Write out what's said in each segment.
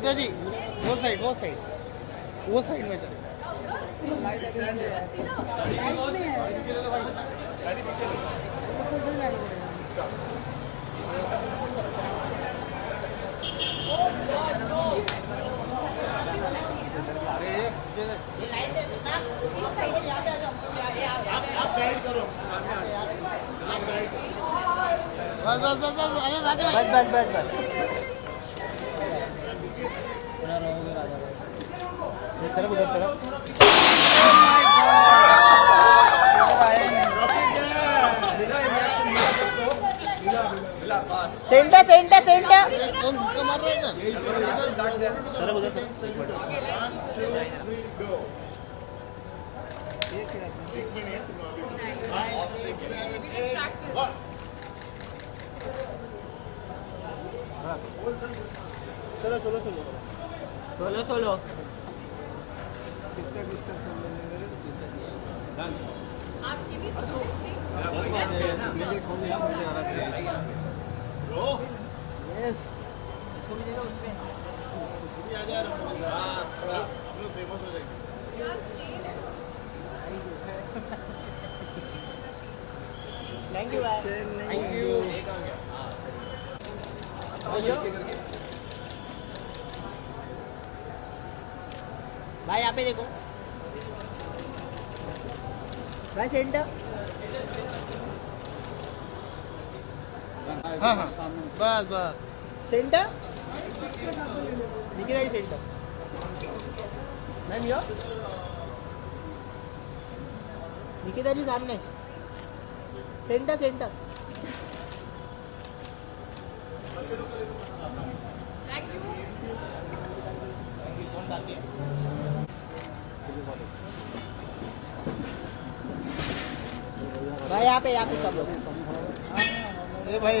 सीता जी वो साइड में जाओ। लाइट में है तो उधर जाना पड़ेगा। आप गाइड करो बस सेंटर सेंटर सेंटर कौन धक्का मार रहा है ना? सोलो आपकी भी सबसे यस आ जा रहा हूँ। हम लोग फेमस हो जाएंगे। Thank you thank you. भाई यहाँ पे देखो भाई सेंटर। हाँ बस सेंटर दिख रहा है सेंटर मैम यो निकिता जी सामने सेंटर सेंटर। Thank you. भाई यहाँ पे सब लोग ए भाई ए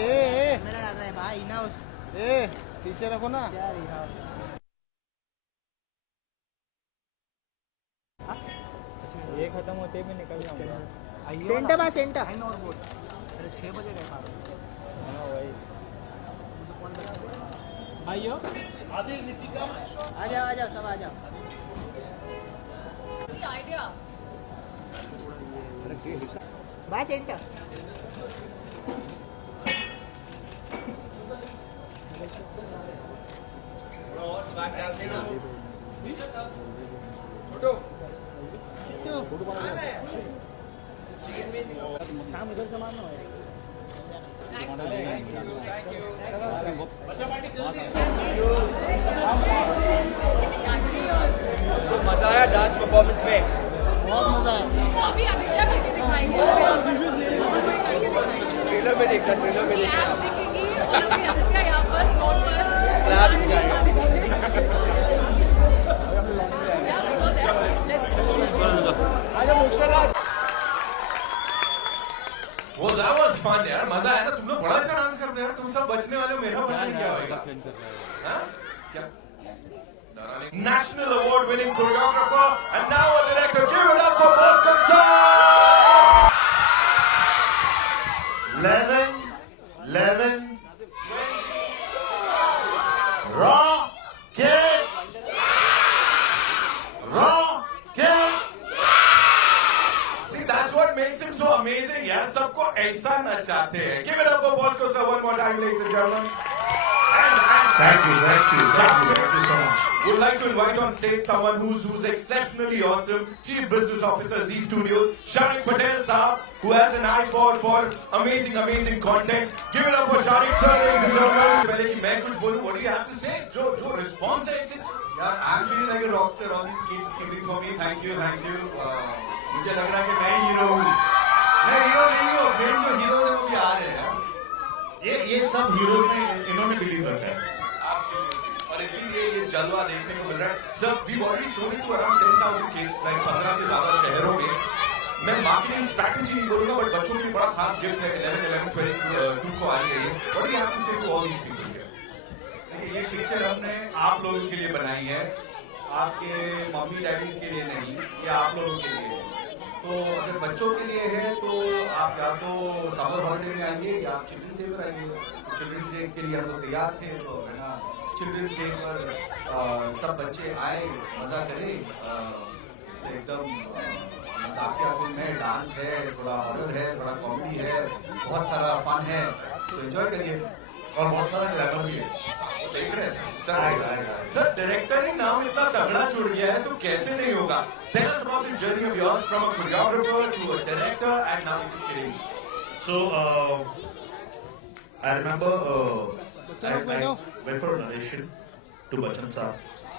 मेरा लग रहा है भाई ना उस पीछे रखो ना। ये खत्म होते भी निकल जाऊंगा। सेंटर बा सेंटर 6 बजे गए भाई आदि नितिका आ जाओ सब आ जाओ। आइडिया बाय सेंटर काम इधर सामान है। तो मजा आया डांस परफॉर्मेंस में। बहुत मजा आया। अभी आदित्य करके दिखाएंगे करके दिखाएंगे। ट्रेलर में देखता क्लैप्स दिखेगी और अभी आदित्य यहाँ पर फ्लोर पर क्लैप्स दिखाएगा। वो that was fun यार, मजा आया ना। तुम लोग बड़ा अच्छा डांस करते हो यार। तुम सब बचने वाले हो, मेरा बचने क्या होएगा? हाँ? क्या? National award winning choreographer and now a director. Give it up for Boston Song. 11 See, that's what makes him so amazing यार। सबको ऐसा नचाते हैं। Give it up for Bosco sir one more time, ladies and gentlemen. Thank you so much. Would like to invite on stage someone who's exceptionally awesome, Chief Business Officer Z Studios, Sharik Patel Saab, who has an eye for amazing content. Give it up for Sharik sir, ladies and gentlemen. पहले कि मैं कुछ बोलूं, what do you have to say? जो response है, it's यार, I'm feeling like a rock star. All these kids screaming for me. Thank you. मुझे लग रहा है कि मैं हीरो हूँ। मैं हीरो नहीं हूँ, मेन जो हीरो है वो भी आ रहे हैं। ये सब हीरोज में इन्होंने बिलीव रखा है। और इसीलिए ये जलवा देखने को मिल रहा है। Sir, we already showed it to around 10,000 kids, like 15 से ज्यादा शहरों में। मैं मार्केटिंग स्ट्रैटेजी नहीं बोलूंगा, बट बच्चों के लिए बड़ा खास गिफ्ट है। 11/11/22 को आ रही है ये। What do you have to say to all these people here? देखिए, ये पिक्चर हमने आप लोगों के लिए बनाई है, आपके मम्मी डैडीज के लिए नहीं, ये आप लोगों के लिए है। तो अगर बच्चों के लिए है तो आप या तो समर हॉलीडे में आएंगे या चिल्ड्रंस डे पर आएंगे। चिल्ड्रंस डे के लिए हम लोग तैयार थे, तो है ना, चिल्ड्रंस डे पर सब बच्चे आए, मजा करें। एकदम मजाकिया फिल्म है, डांस है, थोड़ा हॉरर है, थोड़ा कॉमेडी है, बहुत सारा फन है, तो एंजॉय करिए। और बहुत सारा ग्लैमर भी है। देख रहे हैं सर डायरेक्टर ही नाम इतना तगड़ा जुड़ गया है तो कैसे नहीं होगा? Tell us about this journey of yours from a choreographer to a director and now you're just kidding. So, I remember I went for a narration to Bachchan Saab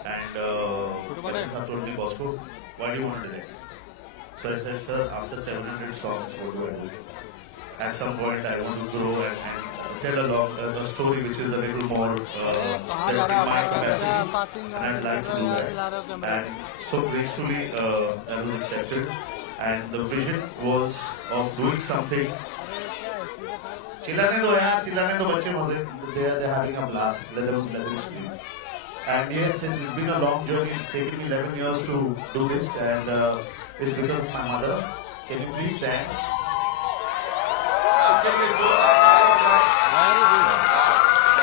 and Bachchan Saab told me, Bosco, why do you want to direct? So I said, sir, after 700 songs, what do I do? At some point, I want to grow and tell a story which is a little more than my capacity, and I'd like to do that. And so gracefully, I was accepted, and the vision was of doing something. चिल्लाने दो यार, चिल्लाने दो बच्चे मजे, they're having a blast. Let them scream. And yes, it's been a long journey. It's taken me 11 years to do this, and it's because of my mother. Can you please stand?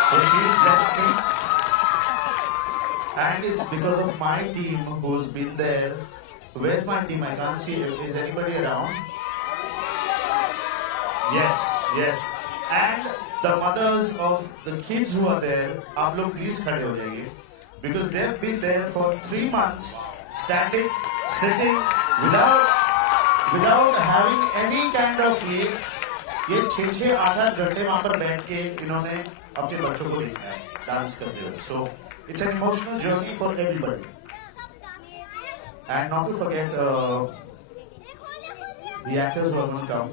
So she's blessed me, and it's because of my team who's been there. Where's my team? I can't see. Is anybody around? Yes. And the mothers of the kids who are there, आप लोग please खड़े हो जाइए, because they've been there for 3 months, standing, sitting, without having any kind of leave. ये 6-8 घंटे वहाँ पर बैठ के इन्होंने अपने बच्चों को देखा है डांस करते हुए. So it's an emotional journey for everybody. And not to forget the actors who are going to come.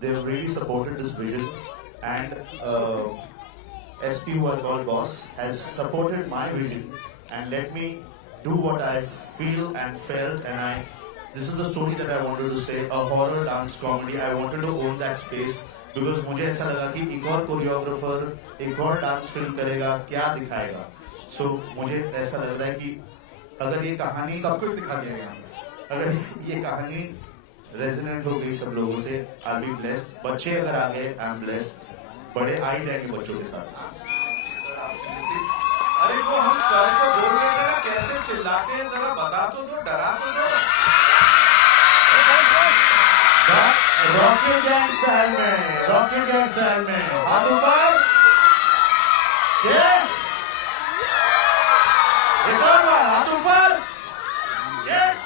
They've really supported this vision, and SP, who I call boss, has supported my vision and let me do what I feel and felt, and this is the story that I wanted to say, a horror dance comedy. I wanted to own that space because मुझे ऐसा लगा कि एक और choreographer एक और dance film करेगा, क्या दिखाएगा. So मुझे ऐसा लग रहा है कि अगर ये कहानी सब कुछ दिखा दिया यहाँ, अगर ये कहानी रेजोनेट हो गई सब लोगों से, I'll be blessed. बच्चे अगर आ गए, I'm blessed. बड़े आ ही जाएंगे बच्चों के साथ. अरे वो हम सर को बोल रहे थे ना, कैसे चिल्लाते हैं, जरा बता तो दो, डरा तो दो. रॉकेट गैंग स्टाइल में हाथ ऊपर. यस, एक और बार हाथ ऊपर. Yes.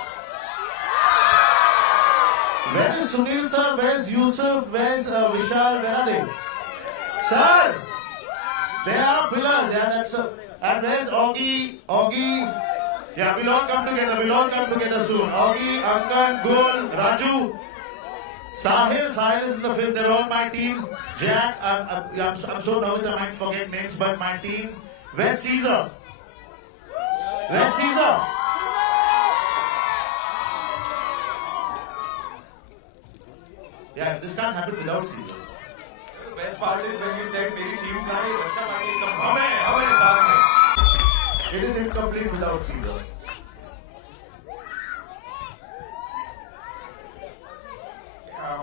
Where is Sunil sir? Where is Yusuf? Where is Vishal? Where are they? Sir, they are pillars. Yeah, that's and where is Augie? Yeah, we'll all come together soon. Augie, Ankan, Gul, Raju, Sahil is in the film. They're all my team. Jack, I'm so nervous I might forget names, but my team. Where's Caesar? Yeah, this can't happen without Caesar. The best part is when you said मेरी team का है, बच्चा party एकदम हमारे साथ में. It is incomplete without Caesar.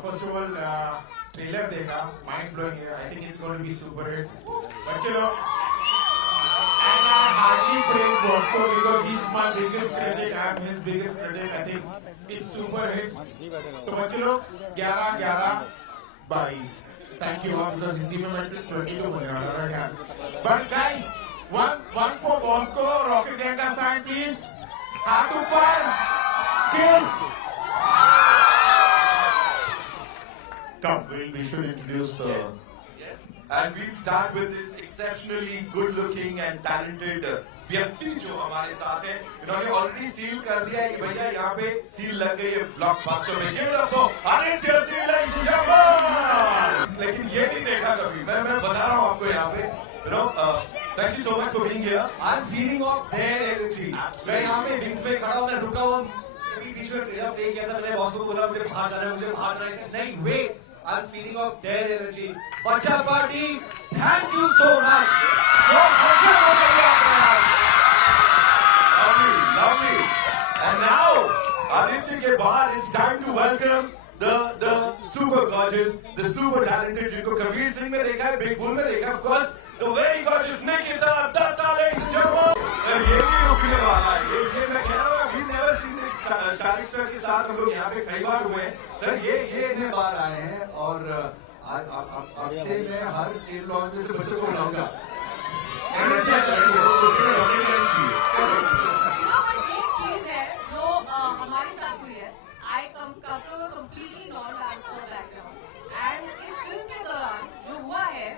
First of all, trailer देखा, mind blowing है. I think it's going to be super hit. बच्चे लोग, and I hardly praise Bosco because he's my biggest critic. I'm his biggest critic. I think it's super hit. तो बच्चे लोग 11-11-22. Thank you all because Hindi में मैं 22 बोल रहा था. But guys, once for Bosco, Rocket Gang का sign please. हाथ ऊपर. Kiss. Come, we should introduce the. Yes. And we'll start with this exceptionally good-looking and talented व्यक्ति जो हमारे साथ है. इन्होंने ऑलरेडी सील कर दिया है कि भैया यहाँ पे सील लग गई है ब्लॉकबस्टर में. give it up for Aditya Singh, ladies and gentlemen. लेकिन ये नहीं देखा कभी. मैं बता रहा हूँ आपको यहाँ पे. Thank you so much for being here. I'm feeding off their energy. मैं यहाँ पे विंग्स में खड़ा हूँ, मैं रुका हूँ. बीच में ट्रेलर प्ले किया था, मैंने बॉस को बोला मुझे बाहर जाना है. नहीं, wait. I'm feeding off their energy. Bachcha Party, thank you so much. Lovely. And now, Aditya के बाद it's time to welcome the super gorgeous, the super talented, जिनको कबीर सिंह में देखा है, बिग बुल में देखा है, of course, the very gorgeous Nikita Datta. Sir ये इतने बार आए हैं और अब से मैं हर ट्रेन लॉन्च में से बच्चों को बुलाऊंगा। एनर्जी ये चीज है जो हमारे साथ हुई है। I come from a completely non-dancer background and इस फिल्म के दौरान जो हुआ है,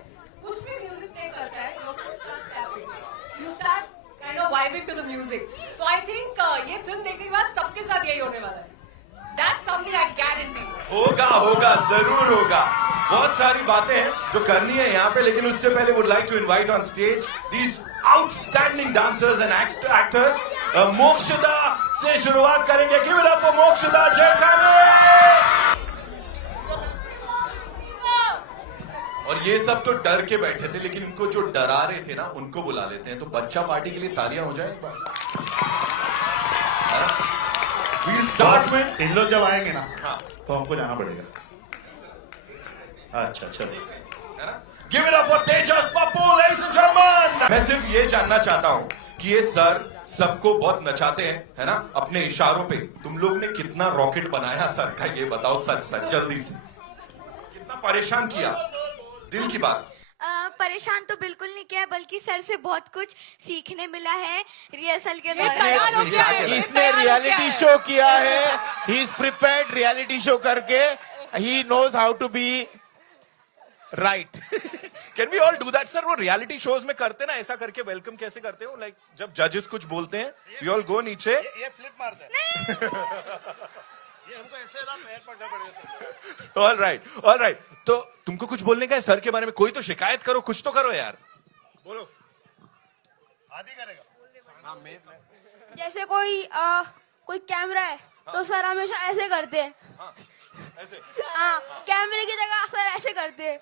कुछ भी म्यूजिक प्ले करता है, your foot starts tapping, you start kind of vibing to the music. तो I think ये फिल्म देखने के बाद सबके साथ यही होने वाला है। That's something I guarantee. होगा जरूर होगा। बहुत सारी बातें हैं जो करनी है यहाँ पे, लेकिन उससे पहले would like to invite on stage these outstanding dancers and actors. Mokshada से शुरुआत करेंगे। Give it up for Mokshada Jaykhane. और ये सब तो डर के बैठे थे, लेकिन इनको जो डरा रहे थे ना उनको बुला लेते हैं। तो बच्चा पार्टी के लिए तालियां हो जाए एक बार। इन लोग जब आएंगे ना तो हमको जाना पड़ेगा। अच्छा चलो। Give it up for Tejas Pappu, ladies and gentlemen. मैं सिर्फ ये जानना चाहता हूँ कि ये सर सबको बहुत नचाते हैं, है ना, अपने इशारों पे। तुम लोग ने कितना रॉकेट बनाया सर का, ये बताओ सच जल्दी से। कितना परेशान किया, दिल की बात। परेशान तो बिल्कुल नहीं किया, बल्कि सर से बहुत कुछ सीखने मिला है रिहर्सल के दौरान। इसने रियलिटी शो किया है, he is prepared reality show करके, he knows how to be right. Can we all do that sir? वो रियलिटी शोज में करते ना, ऐसा करके वेलकम कैसे करते हो? लाइक जब जजेस कुछ बोलते हैं, वी ऑल गो नीचे, ये फ्लिप मारते हैं। ये हमको ऐसे ना पैर पड़ना पड़ेगा। All right. तो तुमको कुछ बोलने का है सर के बारे में? कोई तो शिकायत करो, कुछ तो करो यार। बोलो। आदि करेगा। जैसे कोई कैमरा है तो सर हमेशा ऐसे करते हैं। ऐसे? हाँ, कैमरे की जगह सर ऐसे करते हैं।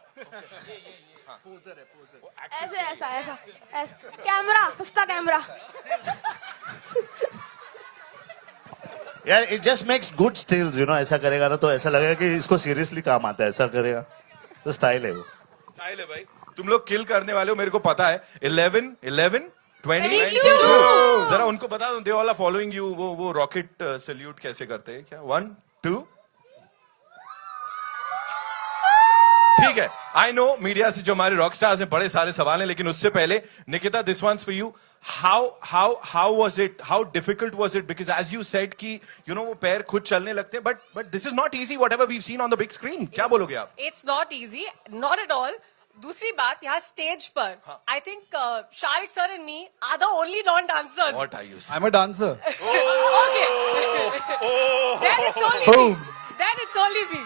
ऐसा कैमरा, सस्ता कैमरा। यार it just makes good stills, you know. ऐसा करेगा ना तो ऐसा लगेगा कि इसको सीरियसली काम आता है। ऐसा करेगा तो स्टाइल है वो। स्टाइल है भाई। तुम लोग किल करने वाले हो, मेरे को पता है। 11 20 जरा उनको बता दो, they all are following you. वो रॉकेट सैल्यूट कैसे करते हैं क्या? 1 2 ठीक है। आई नो मीडिया से जो हमारे रॉक स्टार्स हैं बड़े सारे सवाल हैं, लेकिन उससे पहले Nikita, this one's for you. How was it? How difficult was it? Because as you said कि you know वो पैर खुद चलने लगते हैं, but this is not easy. Whatever we've seen on the big screen. क्या बोलोगे आप? It's not easy, not at all. दूसरी बात, यहाँ स्टेज पर I think Sharik sir and me are the only non-dancers. What are you saying? I'm a dancer. Okay. Then it's only me.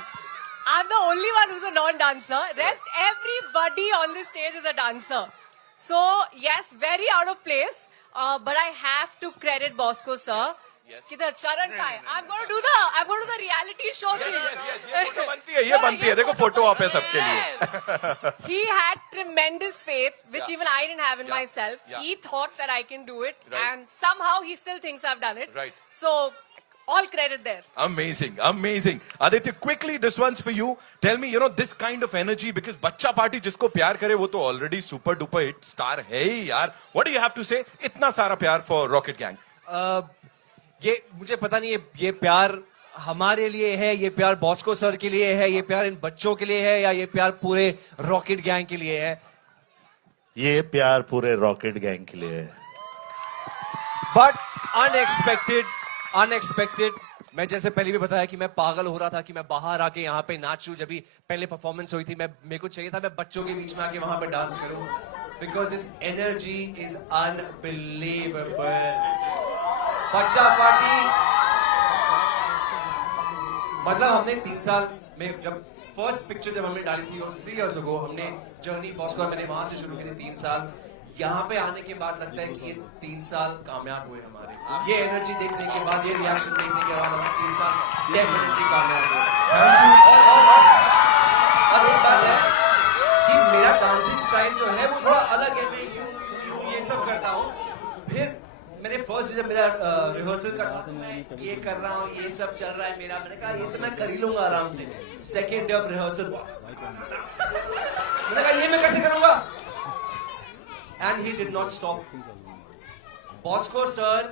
I'm the only one who's a non-dancer. Rest everybody on this stage is a dancer. So yes, very out of place, but I have to credit Bosco sir. Yes. किधर चरण का है? I'm going to do the reality show thing. Yes. ये बनती है। देखो photo आप है सबके लिए। He had tremendous faith, which even I didn't have in myself. He thought that I can do it, and somehow he still thinks I've done it. Right. So all credit there. Amazing. Aditya, quickly, this one's for you. Tell me, you know, this kind of energy, because बच्चा party जिसको प्यार करे वो तो already super duper hit star है ही यार। What do you have to say? इतना सारा प्यार for Rocket Gang. ये मुझे पता नहीं ये प्यार हमारे लिए है, ये प्यार बॉस्को सर के लिए है, ये प्यार इन बच्चों के लिए है, या ये प्यार पूरे रॉकेट गैंग के लिए है? ये प्यार पूरे रॉकेट गैंग के लिए है। बट अनएक्सपेक्टेड मैं जैसे पहले भी बताया कि मैं पागल हो रहा था कि मैं बाहर आके यहाँ पे नाचूं। जब भी पहले परफॉर्मेंस हुई थी, मेरे को चाहिए था मैं बच्चों के बीच में आके वहां पे डांस करूं, because this energy is unbelievable. बच्चा पार्टी मतलब हमने 3 साल में, जब फर्स्ट पिक्चर जब हमने डाली थी 3 years ago, हमने जर्नी बॉस्को मैंने वहां से शुरू की थी 3 साल। यहाँ पे आने के बाद लगता है कि ये 3 साल कामयाब हुए हमारे। ये एनर्जी देखने के बाद, ये रिएक्शन देखने के बाद हमारे 3 साल डेफिनेटली कामयाब हुए। और एक बात है कि मेरा डांसिंग स्टाइल जो है वो थोड़ा अलग है। मैं यूं ये सब करता हूँ। फिर मैंने फर्स्ट जब मेरा रिहर्सल का था, मैं ये कर रहा हूँ, ये सब चल रहा है मेरा, मैंने कहा ये तो मैं कर ही लूंगा आराम से। सेकेंड डे ऑफ रिहर्सल मैंने कहा ये मैं कैसे करूंगा? And he did not stop. Bosco sir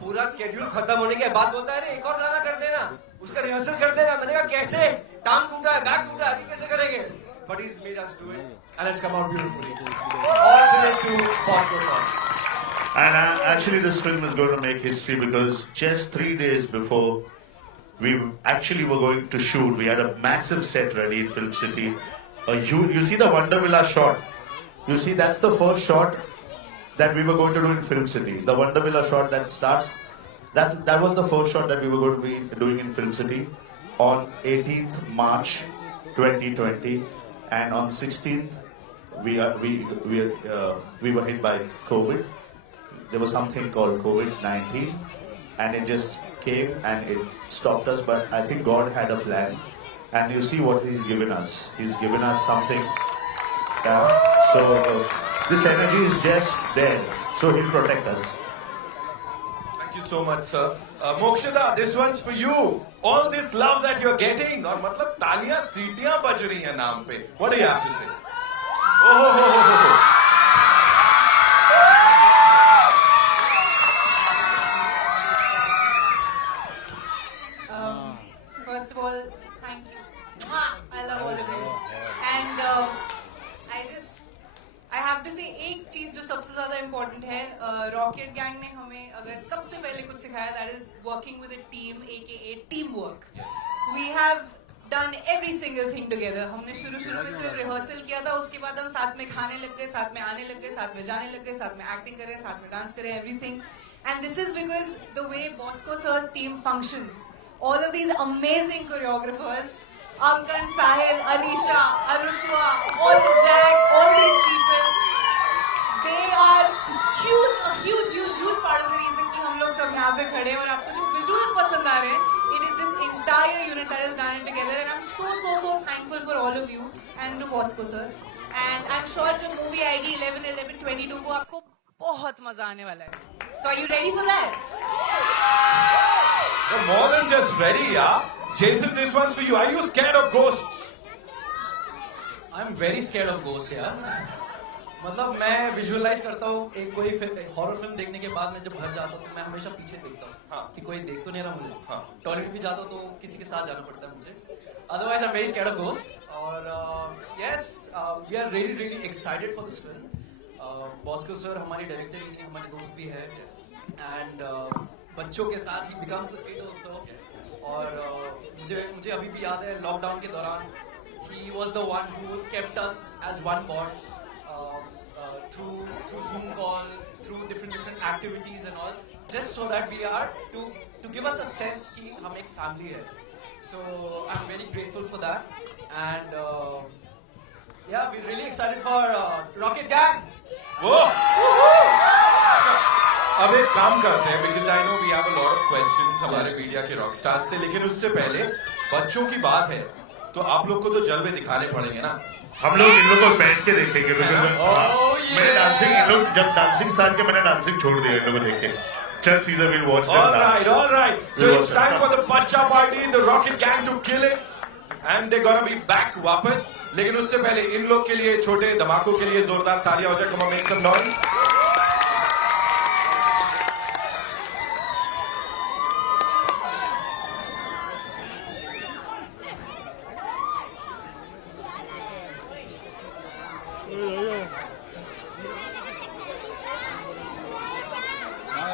पूरा स्केड्यूल खत्म होने के बाद बोलता है, अरे एक और गाना कर देना। उसका रिहर्सल करते रहा, मैंने कहा कैसे, टांग टूटा है, बैक टूटा है, अभी कैसे करेंगे? But he's made us do it, and it's come out beautifully. All credit to Bosco sir. And actually, this film is going to make history because just 3 days before we actually were going to shoot, we had a massive set ready in Film City. You see the Wonder Villa shot. You see, that's the first shot that we were going to do in Film City. The Wonder Villa shot that starts. That was the first shot that we were going to be doing in Film City on 18th March 2020, and on 16th we were hit by COVID. There was something called COVID-19, and it just came and it stopped us. But I think God had a plan, and you see what He's given us. He's given us something. So this energy is just there. So He'll protect us. Thank you so much, sir. Mokshada, this one's for you. All this love that you're getting, और मतलब तालियां सीटियां बज रही हैं नाम पे. What do you have to say? Oh. First of all, thank you. I love all of you. And I have to say एक चीज जो सबसे ज्यादा इम्पोर्टेंट है, रॉकेट गैंग ने हमें अगर सबसे पहले कुछ सिखाया, that is working with a team, aka teamwork. We have done every single thing together. हमने शुरू में सिर्फ रिहर्सल किया था, उसके बाद हम साथ में खाने लग गए, साथ में आने लग गए, साथ में जाने लग गए, साथ में एक्टिंग करें, साथ में डांस करें, everything. And this is because the way Bosco sir's team functions. All of these amazing choreographers, Ankan, Sahil, Anisha, Anuswa, all Jack, all these people, they are a huge part of the reason कि हम लोग सब यहाँ पे खड़े हैं और आपको जो visuals पसंद आ रहे हैं, it is this entire unit that has done it together, and I'm so thankful for all of you and to Bosco sir. And I'm sure जब movie आएगी 11/11/22 को आपको बहुत मजा आने वाला है. So are you ready for that? You're more than just ready, yeah. Jason, this one's for you. Are you scared of ghosts? I'm very scared of ghosts, यार. मतलब मैं विजुअलाइज करता हूँ एक कोई हॉरर फिल्म देखने के बाद मैं जब घर जाता हूँ तो मैं हमेशा पीछे देखता हूँ कि कोई देख तो नहीं रहा मुझे. टॉयलेट भी जाता हूँ तो किसी के साथ जाना पड़ता है मुझे. Otherwise, I'm very scared of ghosts. और yes, we are really excited for this film. Bosco sir हमारे डायरेक्टर ही नहीं, हमारे दोस्त भी है. एंड बच्चों के साथ ही becomes a kid also. और मुझे अभी भी याद है लॉकडाउन के दौरान he was the one who kept us as one bond. Through Zoom call, through different activities and all, just so that we are to give us a sense कि हम एक family है. So I'm very grateful for that, and yeah, we're really excited for Rocket Gang. Whoa! अब एक काम करते हैं because I know we have a lot of questions हमारे मीडिया के रॉक स्टार्स से, लेकिन उससे पहले बच्चों की बात है तो आप लोग को तो जलवे दिखाने पड़ेंगे ना. हम लोग इन लोगों को बैठ के देखेंगे मैंने डांसिंग, इन लोग जब डांसिंग स्टार्ट किया मैंने डांसिंग छोड़ दिया इन लोगों को देख के. चल season will watch them. All right. So it's time for the Bacha party, the Rocket Gang to kill it, and they're gonna be back वापस. लेकिन उससे पहले इन लोग के लिए, छोटे धमाकों के लिए जोरदार तालियां हो जाए. Come on, make some noise.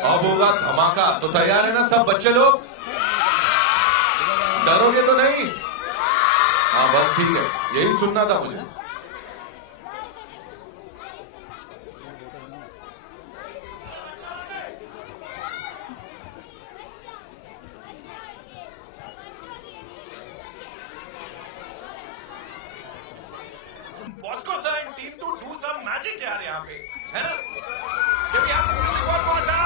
अब होगा धमाका, तो तैयार है ना सब बच्चे लोग? डरोगे तो नहीं? हाँ बस ठीक है, यही सुनना था मुझे. Bosco sir and team to do some magic यार यहाँ पे, है ना? Can we have the music one more time?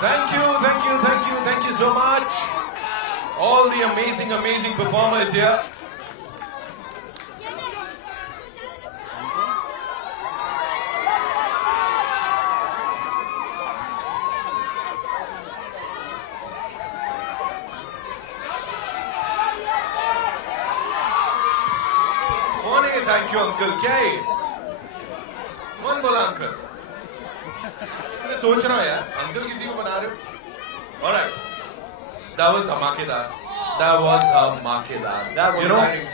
Thank you, thank you, thank you, thank you so much. All the amazing, amazing performers here. कौन है thank you uncle? क्या है? कौन बोला अंकल? मैं सोच रहा हूँ यार, अंकल किसी को बना रहे हो? Alright, that was धमाकेदार. That was धमाकेदार. That was You know, exciting.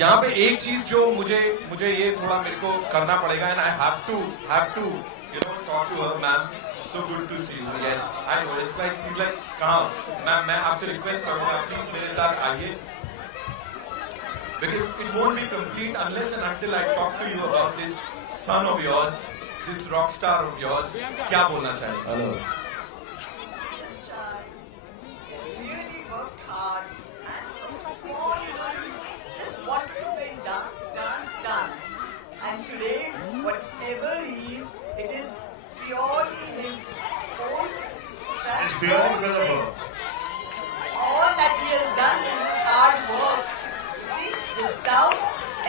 यहाँ पे एक चीज जो मुझे ये थोड़ा मेरे को करना पड़ेगा, and I have to you know talk to her. Ma'am, so good to see you. Yes, I know. It's like she's like, कहाँ? मैम मैं आपसे रिक्वेस्ट करूँगा, प्लीज मेरे साथ आइए. Because it won't be complete unless and until I talk to you about this son of yours, this rock star of yours. क्या बोलना चाहिए? Hello Really worked hard and from small just wanted to play dance. And today, whatever he is, it is purely his own trust. It's purely because of her. All that he has done is his hard work. You see, without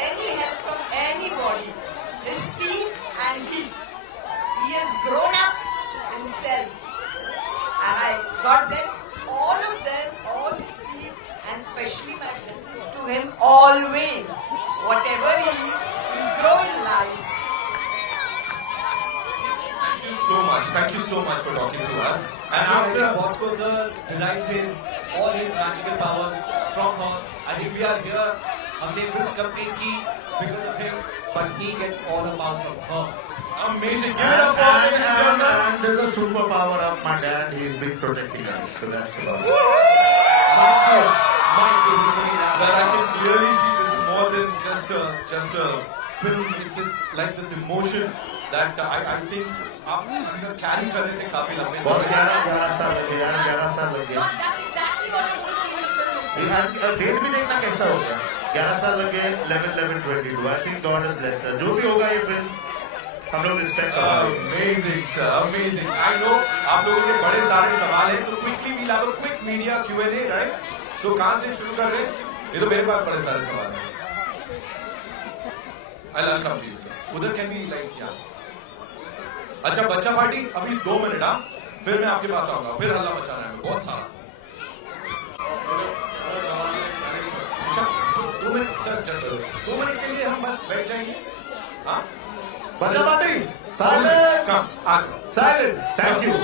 any help from anybody, his team and he has grown up himself. And God bless all of them, all his team, and especially my blessings to him always. Whatever he is, he'll grow in life. Thank you so much for talking to us. And after Bosco sir derives all his magical powers from her, I think we are here. हमने film complete की because of him, but he gets all the powers from her. Amazing. Give it up for ladies and gentlemen. And there's a superpower of my dad. He's been protecting us. So that's about it. Sir, I can clearly see this is more than just a film. It's like this emotion that I think आप carry कर रहे थे काफी लंबे बहुत समय. 11 साल लगे यार, 11 साल लगे. That's exactly what I want to see in the film. Date भी देखना कैसा होगा. 11 साल लगे, 11/11/22. I think God has blessed her. जो भी होगा ये फिल्म हम लोग रिस्पेक्ट करेंगे. Amazing sir, amazing. I know आप लोगों के बड़े सारे सवाल हैं, तो quickly we have a quick media Q&A, right? So कहाँ से शुरू कर रहे हैं? ये तो मेरे पास बड़े सारे सवाल हैं. I'll come to you sir. उधर can be like yeah. अच्छा बच्चा पार्टी अभी 2 मिनट हाँ, फिर मैं आपके पास आऊंगा, फिर हल्ला मचाना है बहुत सारा. अच्छा 2 मिनट सर, जस्ट 2 मिनट के लिए हम बस बैठ जाएंगे. हाँ बच्चा party. Silence. Silence. Thank you.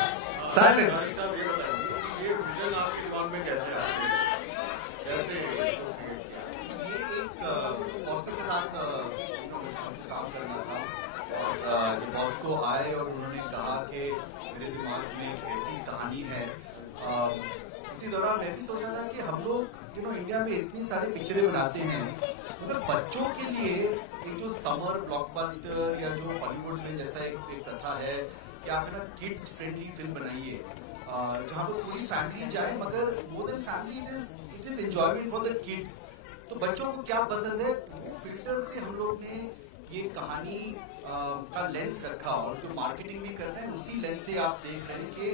Silence. जब बॉस्को आए और उन्होंने कहा कि मेरे दिमाग में एक ऐसी कहानी है, इसी दौरान मैं भी सोचा था कि हम लोग इंडिया में इतनी सारी पिक्चरें बनाते हैं, मगर बच्चों के लिए एक जो समर ब्लॉकबस्टर या जो हॉलीवुड में जैसा एक कथा है कि आप ना किड्स फ्रेंडली फिल्म बनाइए जहाँ पर पूरी फैमिली जाए, मगर more than family it is enjoyment for the kids. तो बच्चों को क्या पसंद है, फिल्टर से हम लोग ने ये कहानी का लेंस रखा और जो मार्केटिंग भी कर रहे हैं उसी लेंस से आप देख रहे हैं कि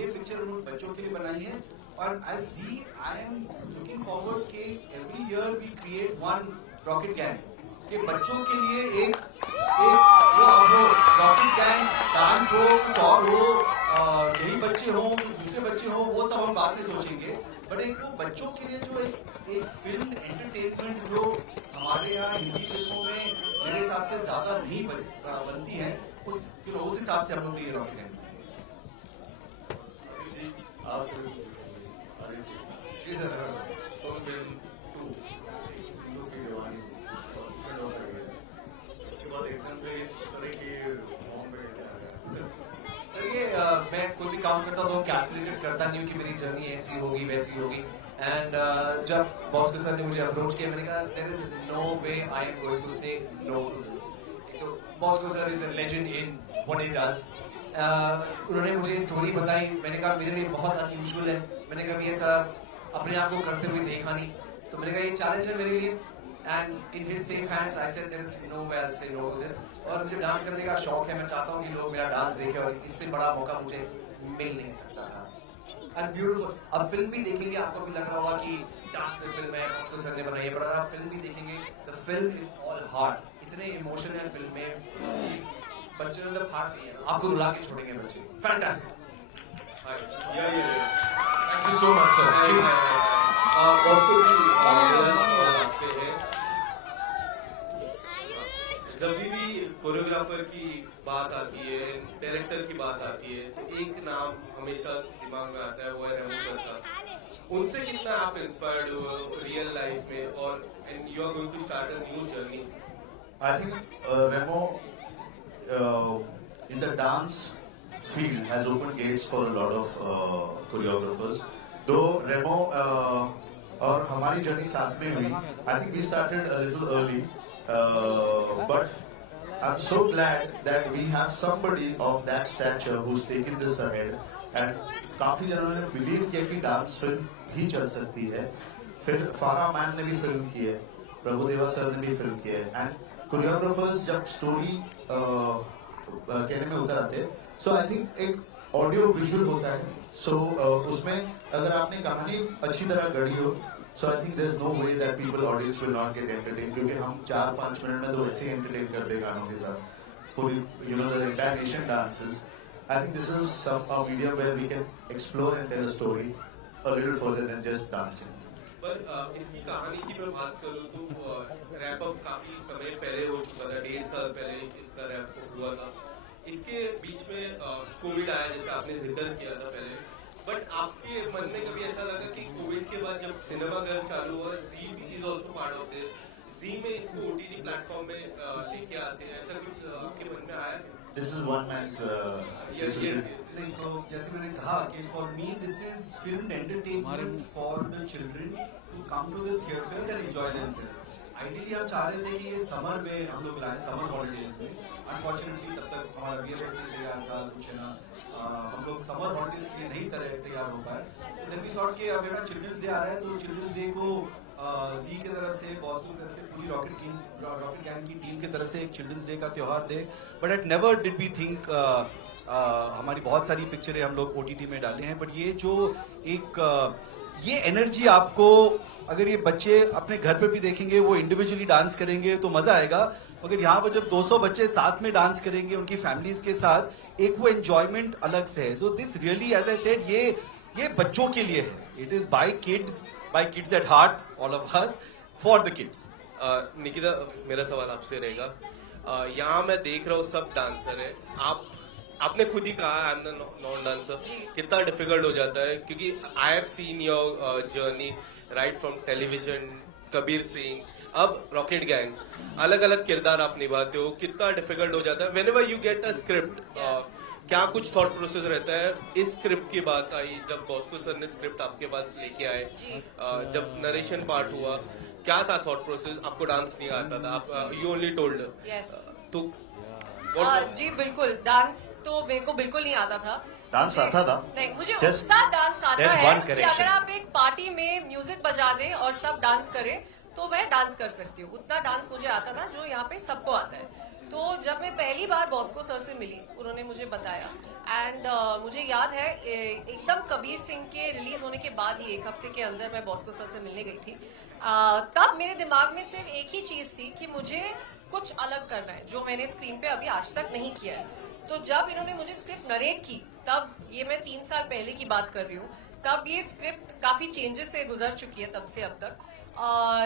ये पिक्चर उन्होंने बच्चों के लिए बनाई है. और आई एम लुकिंग फॉरवर्ड कि every year we create one rocket gang कि बच्चों के लिए एक वो रॉकेट गैंग डांस हो, कुछ और हो, यही बच्चे हों, दूसरे बच्चे हों, वो सब हम बाद में सोचेंगे. बट एक वो बच्चों के लिए जो एक फिल्म एंटरटेनमेंट जो हमारे यहाँ हिंदी फिल्मों में मेरे हिसाब से ज्यादा नहीं बनती है, उस हिसाब से हम लोग ये रॉकेट गैंग. मैं कोई भी काम करता हूँ तो कैलकुलेट करता नहीं हूँ कि मेरी जर्नी ऐसी होगी वैसी होगी. एंड जब बॉस्को सर ने मुझे अप्रोच किया, मैंने कहा there is no way I am going to say no to this. तो Bosco sir is a legend in what he does. उन्होंने मुझे स्टोरी बताई, मैंने कहा मेरे लिए बहुत अनयूजुअल है. मैंने कहा कि ऐसा अपने आप को करते हुए देखा नहीं, तो मैंने कहा ये चैलेंज है मेरे लिए. And in his safe hands I said there is no way I say no to this. और मुझे डांस करने का शौक है, मैं चाहता हूँ कि लोग मेरा डांस देखें, और इससे बड़ा मौका मुझे मिल नहीं सकता था। And beautiful. अब फिल्म भी देखेंगे, आपको भी लग रहा होगा कि डांस में फिल्म है, उसको सर ने बनाई है, पर अगर आप फिल्म भी देखेंगे, the film is all heart. इतने इमोशन है फिल्म में, बच्चे ने अंदर हार्ट नहीं है, आपको रुला के छोड़ेंगे बच्चे। Fantastic. Thank you so much, sir. Bosco की मेरा सवाल आपसे है, जब भी कोरियोग्राफर की बात आती है, डायरेक्टर की बात आती है, तो एक नाम हमेशा दिमाग में आता है, वो है रेमो सर का। उनसे कितना आप इंस्पायर्ड हो रियल लाइफ में, और and you are going to start a new journey? I think Remo in the dance field has opened gates for a lot of choreographers. Though Remo और हमारी जर्नी साथ में हुई, I think we started a little early, but I'm so glad that we have somebody of that stature who's taken this ahead. And काफी जनों ने believe किया कि डांस फिल्म भी चल सकती है। फिर फारा मैन ने भी फिल्म की है, प्रभुदेवा सर ने भी फिल्म की है, एंड कोरियोग्राफर्स जब स्टोरी कहने में उतर आते हैं, सो आई थिंक एक ऑडियो विजुअल होता है, सो उसमें अगर आपने कहानी अच्छी तरह गढ़ी हो, so I think there is no way that people audience will not get entertain, क्योंकि हम 4-5 मिनट में तो ऐसे ही एंटरटेन कर दे गानों के साथ पूरी, you know, the entire nation dances. I think this is some a medium where we can explore and tell a story a little further than just dancing. पर इसकी कहानी की मैं बात करूँ तो रैप अप काफी समय पहले हो चुका था, 1.5 साल पहले इसका रैप हुआ था। इसके बीच में कोविड आया, जैसे आपने जिक्र किया था पहले, बट आपके मन में कभी ऐसा लगा कि कोविड के बाद जब सिनेमा घर चालू हुआ, Zee is also part of this, Zee में इसको ओटीटी प्लेटफॉर्म में लेके आते हैं, ऐसा कुछ आपके मन में आया? This is one man's decision. नहीं, तो जैसे मैंने कहा कि for me this is film entertainment for the children to come to the theatres and enjoy themselves. Ideally हम चाह रहे थे कि ये समर में हम लोग लाए, समर हॉलीडेज में। अनफॉर्चुनेटली तब तक हमारा VFX नहीं तैयार था, कुछ है ना, हम लोग समर हॉलीडेज के लिए नहीं तैयार हो पाए। देन वी थॉट कि अब मेरा चिल्ड्रंस डे आ रहा है, तो चिल्ड्रंस डे को जी की तरफ से, बॉस्को की तरफ से, पूरी रॉकेट गैंग की टीम की तरफ से एक चिल्ड्रंस डे का त्योहार दे। But at never did we think, हमारी बहुत सारी पिक्चरें हम लोग OTT में डाले हैं, बट ये जो एक ये एनर्जी आपको, अगर ये बच्चे अपने घर पे भी देखेंगे, वो इंडिविजुअली डांस करेंगे तो मजा आएगा, मगर यहाँ पर जब 200 बच्चे साथ में डांस करेंगे उनकी फैमिलीज के साथ, एक वो एंजॉयमेंट अलग से है। So this really, as I said, ये बच्चों के लिए है। It is by kids at heart, all of us, for the kids. Nikita, मेरा सवाल आपसे रहेगा, यहाँ मैं देख रहा हूँ सब डांसर है, आपने खुद ही कहा I am the non dancer, कितना डिफिकल्ट हो जाता है, क्योंकि I have seen your journey right from television, Kabir Singh, अब रॉकेट गैंग, अलग अलग किरदार आप निभाते हो, कितना डिफिकल्ट हो जाता है whenever you get a script. क्या कुछ थॉट प्रोसेस रहता है? इस स्क्रिप्ट की बात आई जब बॉस्को सर ने स्क्रिप्ट आपके पास लेके आए, जब नरेशन पार्ट हुआ, क्या था थॉट प्रोसेस? आपको डांस नहीं आता था, आप यू ओनली टोल्ड, तो जी बिल्कुल, डांस तो मेरे को बिल्कुल नहीं आता था। डांस आता था? नहीं, मुझे उतना डांस आता है कि अगर आप एक पार्टी में म्यूजिक बजा दें और सब डांस करें तो मैं डांस कर सकती हूँ। उतना डांस मुझे आता था जो यहाँ पे सबको आता है। तो जब मैं पहली बार बॉस्को सर से मिली, उन्होंने मुझे बताया, एंड मुझे याद है एकदम कबीर सिंह के रिलीज होने के बाद ही 1 हफ्ते के अंदर मैं बॉस्को सर से मिलने गई थी। तब मेरे दिमाग में सिर्फ एक ही चीज थी कि मुझे कुछ अलग करना है जो मैंने स्क्रीन पे अभी आज तक नहीं किया है। तो जब इन्होंने मुझे स्क्रिप्ट नरेट की, तब ये मैं 3 साल पहले की बात कर रही हूँ, तब ये स्क्रिप्ट काफी चेंजेस से गुजर चुकी है तब से अब तक।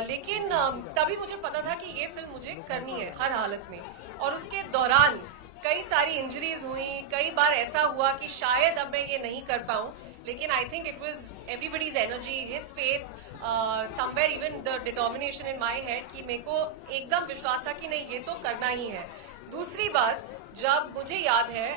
लेकिन तभी मुझे पता था कि ये फिल्म मुझे करनी है हर हालत में। और उसके दौरान कई सारी इंजरीज हुई, कई बार ऐसा हुआ कि शायद अब मैं ये नहीं कर पाऊँ, लेकिन I think it was everybody's energy, his faith, somewhere even the determination in my head कि मेरे को एकदम विश्वास था कि नहीं, ये तो करना ही है। दूसरी बात, जब मुझे याद है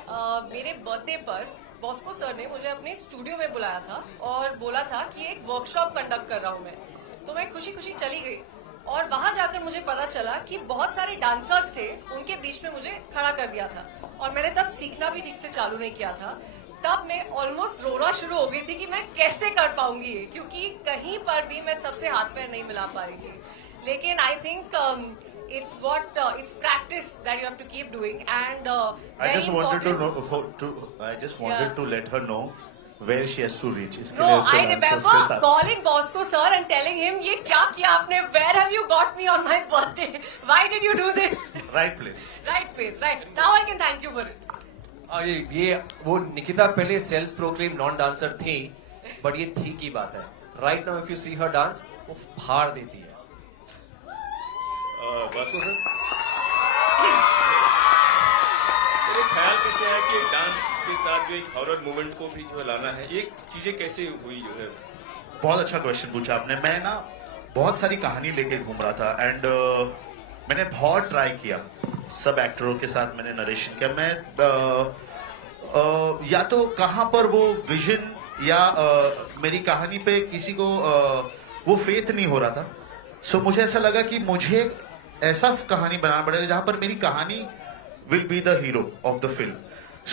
मेरे बर्थडे पर बॉस्को सर ने मुझे अपने स्टूडियो में बुलाया था और बोला था कि एक वर्कशॉप कंडक्ट कर रहा हूँ मैं, तो मैं खुशी खुशी चली गई। और वहां जाकर मुझे पता चला कि बहुत सारे डांसर्स थे, उनके बीच में मुझे खड़ा कर दिया था और मैंने तब सीखना भी ठीक से चालू नहीं किया था। तब मैं ऑलमोस्ट रोना शुरू हो गई थी कि मैं कैसे कर पाऊंगी ये, क्योंकि कहीं पर भी मैं सबसे हाथ पैर नहीं मिला पा रही थी। लेकिन I think It's what it's practice that you have to keep doing, and I very just wanted to important- know I just wanted Yeah. to let her know where she has to reach. इसके No, लिए उसको I answers के remember साथ- calling Bosco sir and telling him, "ये क्या किया आपने? Where have you got me on my birthday? Why did you do this?" Right place. Right face, right. Now I can thank you for it. ये वो निकिता पहले self proclaim non dancer थी, but ये थी की बात है. Right now if you see her dance, वो फाड़ देती है. बॉस्को सर, मेरे ख्याल कैसे है कि डांस के साथ जो एक हॉरर मूवमेंट को भी जो लाना है, ये चीजें कैसे हुई जो है? बहुत अच्छा क्वेश्चन पूछा आपने. मैं ना बहुत सारी कहानी लेके घूम रहा था एंड मैंने बहुत ट्राई किया. सब एक्टरों के साथ मैंने नरेशन किया. मैं या तो कहाँ पर वो विजन या मेरी कहानी पे किसी को वो फेथ नहीं हो रहा था. सो मुझे ऐसा लगा कि मुझे ऐसा कहानी बनाना पड़ेगा जहां पर मेरी कहानी will be the hero of the film.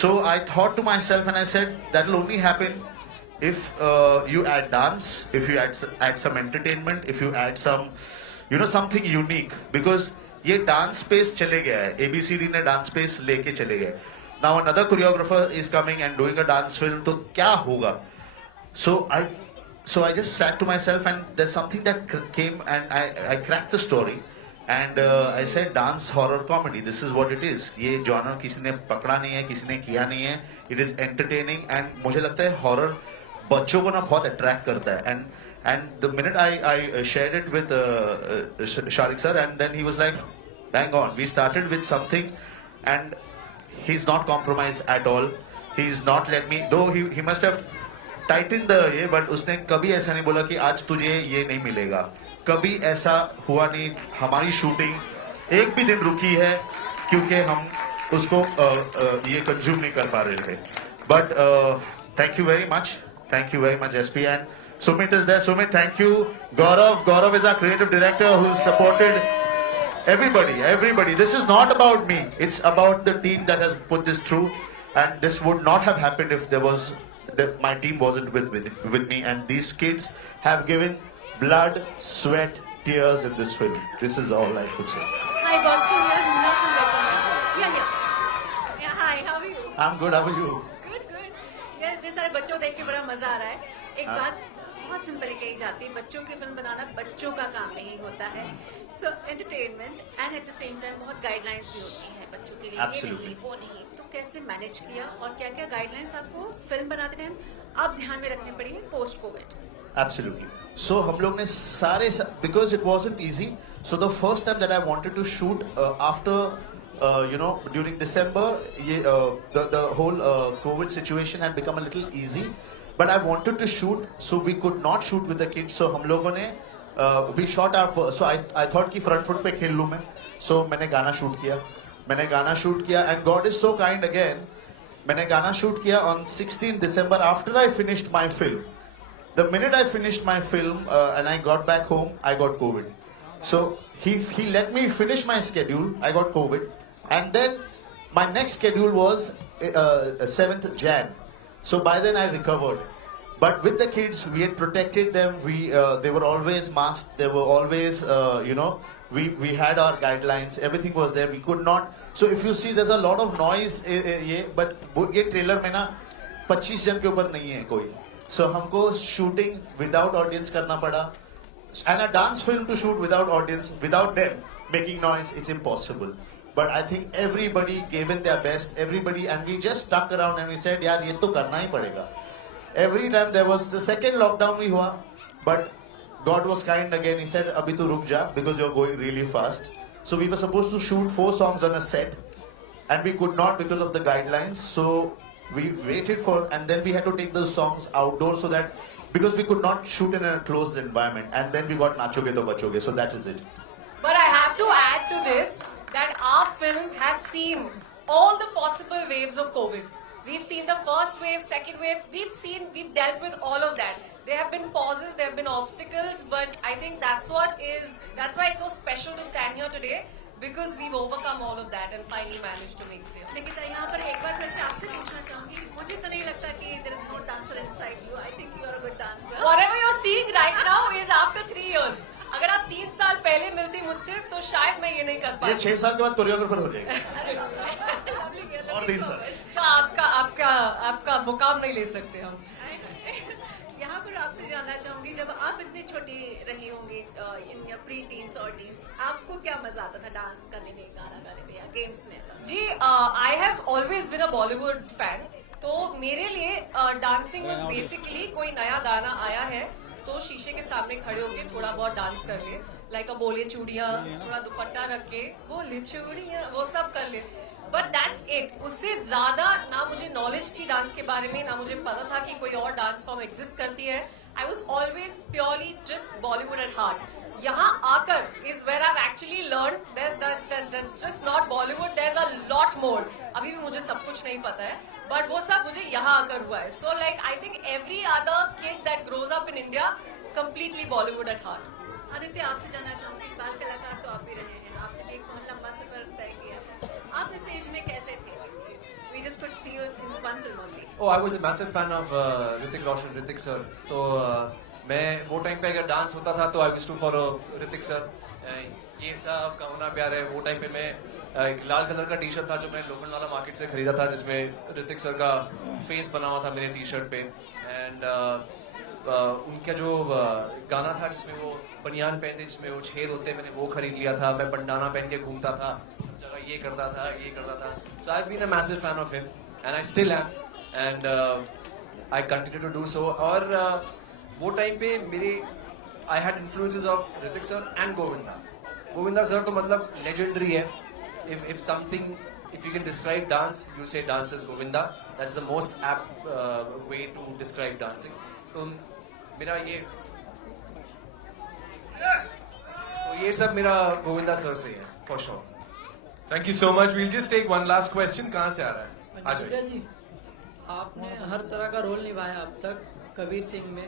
So I thought to myself and I said that will only happen if you add dance, if you add some entertainment, if you add some something unique, because ये dance space चले गया है. ABCD ने dance space लेके चले गए. Now another choreographer is coming and doing a dance film, तो क्या होगा? So I just sat to myself and there's something that came and I cracked the story and I said dance horror comedy, this is what it is. ये genre किसी ने पकड़ा नहीं है, किसी ने किया नहीं है. It is entertaining and मुझे लगता है horror बच्चों को ना बहुत अट्रैक्ट करता है. And the minute I shared it with Sharik sir and then he was like bang on. We started with something and he is not compromise at all. He is not let me though he must have tighten the ये, but उसने कभी ऐसा नहीं बोला कि आज तुझे ये नहीं मिलेगा. कभी ऐसा हुआ नहीं. हमारी शूटिंग एक भी दिन रुकी है क्योंकि हम उसको ये कंज्यूम नहीं कर पा रहे थे. But thank you very much. Thank you very much, SP. And Sumit is there. Sumit, thank you. Gaurav is our creative director who's supported everybody. This is not about me. It's about the team that has put this through. And this would not have happened if my team wasn't with me. And these kids have given blood, sweat, tears in this film. This is all I could say. Hi, Bosco. You're wonderful. Welcome. Yeah. Hi, how are you? I'm good. How are you? यार इतने सारे बच्चों देख के बड़ा मजा आ रहा है. एक बात बहुत सिंपल कही जाती है, बच्चों की फिल्म बनाना बच्चों का काम नहीं होता है. So entertainment and at the same time बहुत गाइडलाइंस भी होती हैं बच्चों के लिए. ये नहीं वो नहीं, तो कैसे मैनेज किया और क्या क्या गाइडलाइंस आपको फिल्म बनाते टाइम अब ध्यान में रखनी पड़ी है पोस्ट कोविड? Absolutely. So हम लोग ने सारे because it wasn't easy. So the first time that I wanted to shoot after during December, the whole COVID situation had become a little easy. But I wanted to shoot, so we could not shoot with the kids. So हम लोगों ने we shot our first. So I thought कि front foot पे खेल लूँ मैं. So मैंने गाना shoot किया. And God is so kind again. मैंने गाना shoot किया on 16 December after I finished my film. The minute I finished my film and I got back home, I got COVID. So he let me finish my schedule. I got COVID. And then my next schedule was 7th Jan. So by then I recovered. But with the kids, we had protected them. They were always masked. They were always, we had our guidelines. Everything was there. We could not. So if you see, there's a lot of noise. But ये trailer में ना 25 जन के ऊपर नहीं है कोई. So हमको shooting without audience करना पड़ा. And a dance film to shoot without audience, without them making noise, it's impossible. But I think everybody gave in their best, and we just stuck around and we said, यार ये तो करना ही पड़ेगा. Every time there was the second lockdown भी हुआ, but God was kind again. He said, अभी तो रुक जा because you're going really fast. So we were supposed to shoot 4 songs on a set, and we could not because of the guidelines. So we waited and then we had to take those songs outdoors so that because we could not shoot in a closed environment, and then we got Nachoge To Bachoge. So that is it. But I have to add to this that our film has seen all the possible waves of COVID. We've seen the first wave, second wave. We've dealt with all of that. There have been pauses, there have been obstacles, but I think that's why it's so special to stand here today, because we've overcome all of that and finally managed to make it here. Nikita, यहाँ पर एक बार फिर से आपसे पूछना चाहूंगी, मुझे तो नहीं लगता कि there is no dancer inside you. I think you are a good dancer. Whatever you're seeing right now is after 3 years. अगर आप 3 साल पहले मिलती मुझसे तो शायद मैं ये नहीं कर ये पाती। 6 साल के बाद कोरियोग्राफर हो जाएगा और 3 साल। सर आपका मुकाम नहीं ले सकते हम। यहाँ पर आपसे जानना चाहूंगी, जब आप इतनी छोटी रही होंगी इन प्री टीन्स और टीन्स, आपको क्या मजा आता था डांस करने में, गाना गाने में या गेम्स में? जी I have always been a Bollywood fan, तो मेरे लिए डांसिंग वाज बेसिकली कोई नया गाना आया है तो शीशे के सामने खड़े होके थोड़ा बहुत डांस कर ले, लाइक बोले चूड़ियाँ, थोड़ा दुपट्टा रख के बोले चूड़ियाँ, वो सब कर ले, बट दैट्स इट। उससे ज्यादा ना मुझे नॉलेज थी डांस के बारे में, ना मुझे पता था कि कोई और डांस फॉर्म एग्जिस्ट करती है। I was always purely just Bollywood at heart. यहाँ आकर is where I actually learn that's just not Bollywood, there is a lot more. अभी भी मुझे सब कुछ नहीं पता है, बट वो सब मुझे यहाँ आकर हुआ है। So like I think every other kid that grows up in India completely Bollywood at heart. Aditya, आपसे जानना चाहूंगी, बाल कलाकार तो आप भी रहे हैं, आपने भी एक बहुत लंबा सफर तय किया, आप इस एज में कैसे थे? We just could see you in one film only. Oh, I was a massive fan of Hrithik Roshan, Hrithik sir. तो मैं वो टाइम पे अगर डांस होता था तो I used to follow Hrithik sir. ये सब कहना प्यार है। वो टाइम पे मैं एक लाल कलर का टी शर्ट था जो मैं लोखंडवाला मार्केट से खरीदा था, जिसमें ऋतिक सर का फेस बना हुआ था मेरे टी शर्ट पे। एंड उनका जो गाना था जिसमें वो बनियान पहनते, जिसमें वो छेद होते, मैंने वो खरीद लिया था। मैं बंडाना पहन के घूमता था, जगह ये करता था। So I've been a massive fan of him and I still am, and I continue to do so. और वो टाइम पे मेरे I had influences of Hrithik sir and Govinda. Govinda sir तो मतलब legendary है। If something, if you can describe dance, you say dance is Govinda. That's the most apt way to describe dancing. तो मेरा ये सब मेरा Govinda sir से है for sure. Thank you so much. We'll just take one last question. कहाँ से आ रहा है? आ जाइए। जी, आपने हर तरह का रोल निभाया अब तक कबीर सिंह में।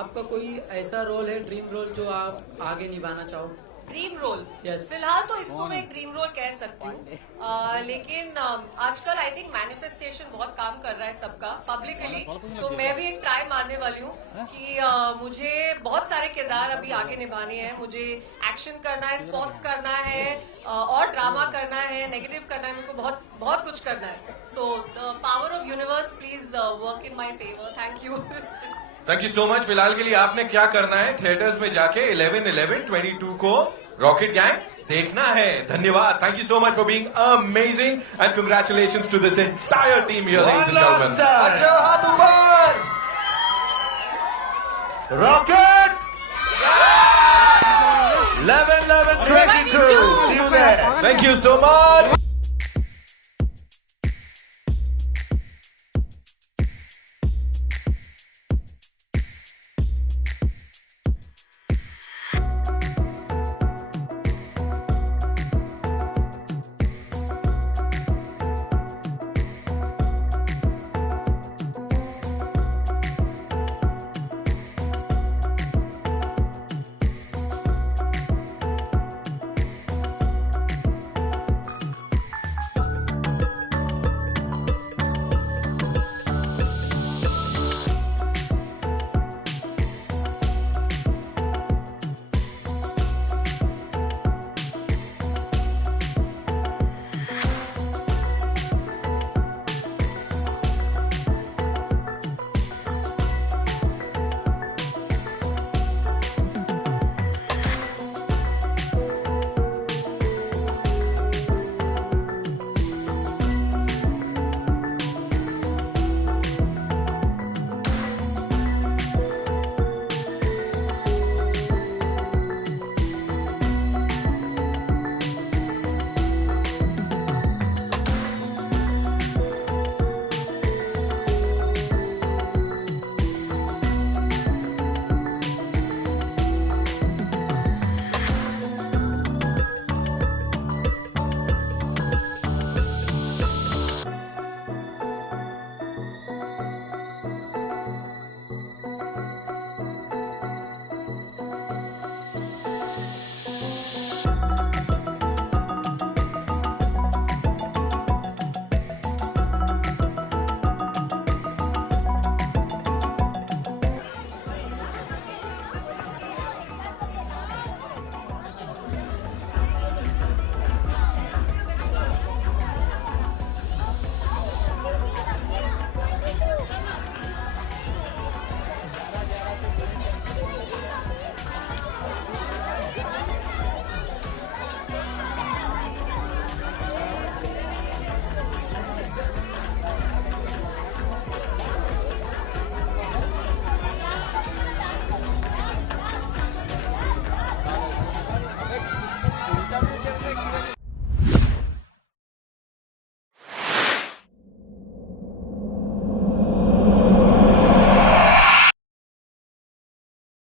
आपका कोई ऐसा रोल है, ड्रीम रोल, जो आप आगे निभाना चाहो? Dream role Yes. फिलहाल तो इसको मैं एक ड्रीम रोल कह सकती हूँ, लेकिन आजकल आई थिंक मैनिफेस्टेशन बहुत काम कर रहा है सबका पब्लिकली, तो मैं भी एक ट्राई मारने वाली हूँ कि मुझे बहुत सारे किरदार अभी आगे निभाने हैं। मुझे एक्शन करना है, स्पोर्ट्स करना है, और ड्रामा करना है, नेगेटिव करना है, मेरे को बहुत कुछ करना है। So the power of universe please work in my favour. Thank you. Thank you so much. फिलहाल के लिए आपने क्या करना है, थिएटर्स में जाके 11/11/22 को रॉकेट गैंग देखना है। धन्यवाद। Thank you so much for being amazing and congratulations to this entire team here, ladies and gentleman. अच्छा हाथ ऊपर। Rocket 11/11/22 see you there। Thank you so much.